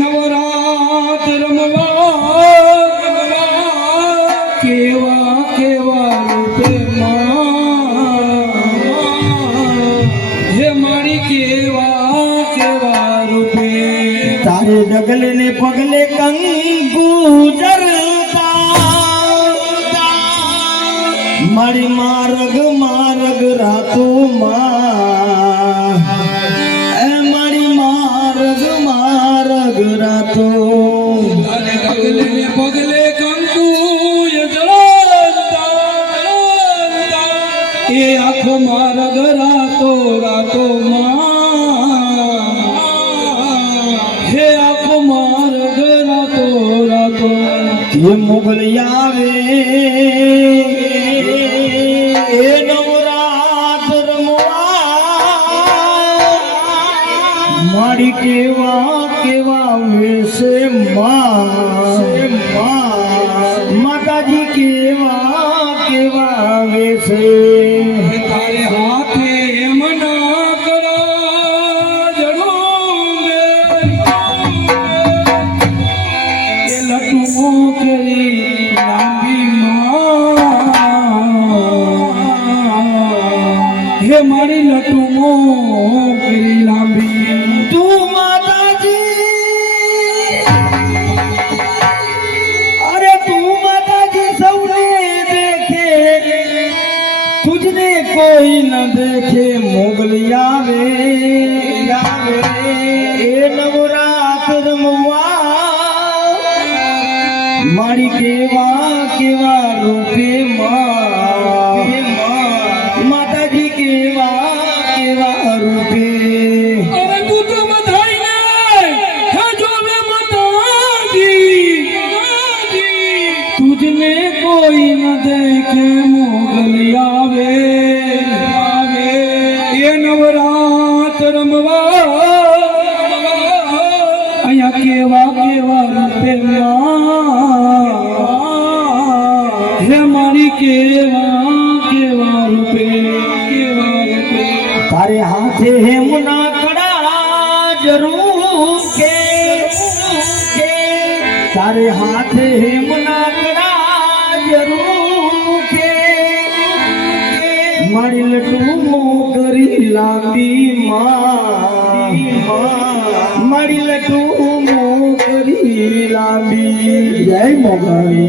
નવરાત રમવા કેવા કેવા રૂપે હે મારી કેવા કેવા રૂપે તારે ડગલે ને પગલે કંકુ મારી માર્ગ રાતો મારી માર્ગ રાતો તારે ડગલે ને પગલે કંકુ એ આખો માર્ગ રાતો રાતો હે આખો માર્ગ રાતો રાતો એ મોગલ આવે એ નવરાત રમવા મારી કેવા કેવા વેશે માતાજી કેવા કેવા વેશે તારે હાથે એમ ના કરા જડું એ લટું કરી લાંબી હે મારી લટું કરી લાંબી તું માતાજી અરે તું માતાજી સૌને દેખે तुझने कोई न देखे मोगल यावे ए नवरात रमवा मारी केवा केवा रूपे माताजी केवा केवा रूपे अरे तू तो बधाई ने है जो मैं माताजी तुझने कोई न देखे मोगल आवे ये नवरात रमवा अया केवा केवा रूपे हे मारी केवा केवा रूपे तारे हाथे हेमुना कड़ा जरूर के तारे हाथे हेमुना कड़ा जरूर के मारी लटू मोगरी लांबी मारी लटू मोगरी लांबी जय मोगरी